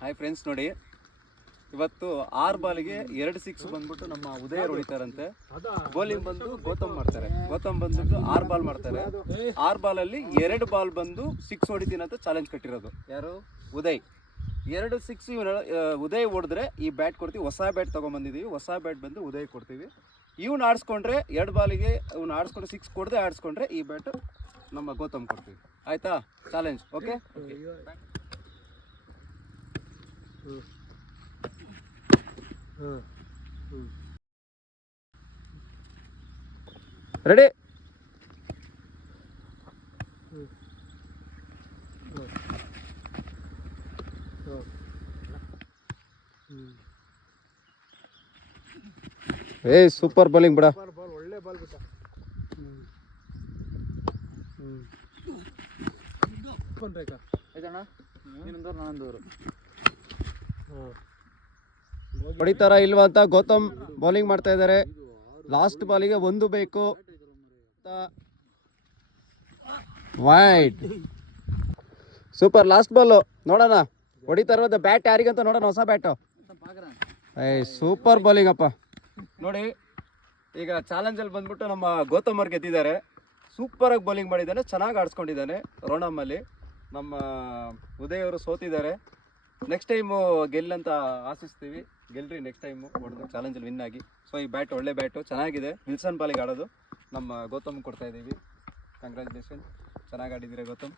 Hi friends, ನೋಡಿ ಇವತ್ತು 6 ಬಾಲ್ಗೆ 2 six ಬಂದ್ಬಿಟ್ಟು ನಮ್ಮ ಉದಯ ಹೊಡಿತಾರಂತೆ. ಬೌಲಿಂಗ್ ಬಂದು ಗೌತಮ್ ಮಾಡ್ತಾರೆ. ಗೌತಮ್ ಬಂದ್ಬಿಟ್ಟು 6 ಬಾಲ್ ಮಾಡ್ತಾರೆ. 6 ಬಾಲಲ್ಲಿ 2 ಬಾಲ್ ಬಂದು 6 ಹೊಡಿತೀನಿ ಅಂತ ಚಾಲೆಂಜ್ ಕಟ್ಟಿರೋದು ಯಾರು? ಉದಯ್. 2 ಸಿಕ್ಸ್ ಉದಯ್ ಹೊಡೆದ್ರೆ ಈ ಬ್ಯಾಟ್ ಕೊಡ್ತೀವಿ. ಹೊಸ ಬ್ಯಾಟ್ ತೊಗೊಂಬಂದಿದ್ದೀವಿ. ಹೊಸ ಬ್ಯಾಟ್ ಬಂದು ಉದಯ್ ಕೊಡ್ತೀವಿ. ಇವ್ನು ಆಡಿಸ್ಕೊಂಡ್ರೆ 2 ಬಾಲಿಗೆ ಇವ್ನು ಆಡಿಸ್ಕೊಂಡ್ರೆ 6 ಕೊಡದೆ ಆಡಿಸ್ಕೊಂಡ್ರೆ ಈ ಬ್ಯಾಟು ನಮ್ಮ ಗೌತಮ್ ಕೊಡ್ತೀವಿ. ಆಯ್ತಾ? ಚಾಲೆಂಜ್. Okay, ready? ಏ ಸೂಪರ್ ಬೌಲಿಂಗ್ ಬಿಡ. ಒಳ್ಳೆ ಬಾಲ್ ಬಿಟ್ಟ. ಹೊಡಿತಾರ ಇಲ್ವಾ ಅಂತ ಗೌತಮ್ ಬೌಲಿಂಗ್ ಮಾಡ್ತಾ ಇದ್ದಾರೆ. ಲಾಸ್ಟ್ ಬಾಲಿಗೆ 1 ಬೇಕು. ವೈಟ್. ಸೂಪರ್. ಲಾಸ್ಟ್ ಬಾಲ್ ನೋಡೋಣ. ಹೊಡಿತಾ ಇರೋದು ಬ್ಯಾಟ್ ಯಾರಿಗಂತ ನೋಡೋಣ. ಹೊಸ ಬ್ಯಾಟು. ಸೂಪರ್ ಬೌಲಿಂಗ್ ಅಪ್ಪ. ನೋಡಿ, ಈಗ ಚಾಲೆಂಜಲ್ಲಿ ಬಂದ್ಬಿಟ್ಟು ನಮ್ಮ ಗೌತಮ್ ಅವ್ರು ಗೆದ್ದಿದ್ದಾರೆ. ಸೂಪರಾಗಿ ಬೌಲಿಂಗ್ ಮಾಡಿದ್ದಾನೆ. ಚೆನ್ನಾಗಿ ಆಡಿಸ್ಕೊಂಡಿದ್ದಾನೆ ರೋಣಮ್ಮಲ್ಲಿ. ನಮ್ಮ ಉದಯ್ ಅವರು ಸೋತಿದ್ದಾರೆ. ನೆಕ್ಸ್ಟ್ ಟೈಮು ಗೆಲ್ಲಂತ ಆಶಿಸ್ತೀವಿ. ಗೆಲ್ರಿ ನೆಕ್ಸ್ಟ್ ಟೈಮು ಹೊಡೆದು ಚಾಲೆಂಜಲ್ಲಿ ವಿನ್ ಆಗಿ. ಸೊ ಈ ಬ್ಯಾಟ್ ಒಳ್ಳೆ ಬ್ಯಾಟು, ಚೆನ್ನಾಗಿದೆ. ವಿಲ್ಸನ್ ಬಾಲಿಗೆ ಆಡೋದು ನಮ್ಮ ಗೌತಮ್ ಕೊಡ್ತಾ ಇದ್ದೀವಿ. ಕಂಗ್ರ್ಯಾಚುಲೇಷನ್. ಚೆನ್ನಾಗಿ ಆಡಿದ್ದೀರಾ ಗೌತಮ್.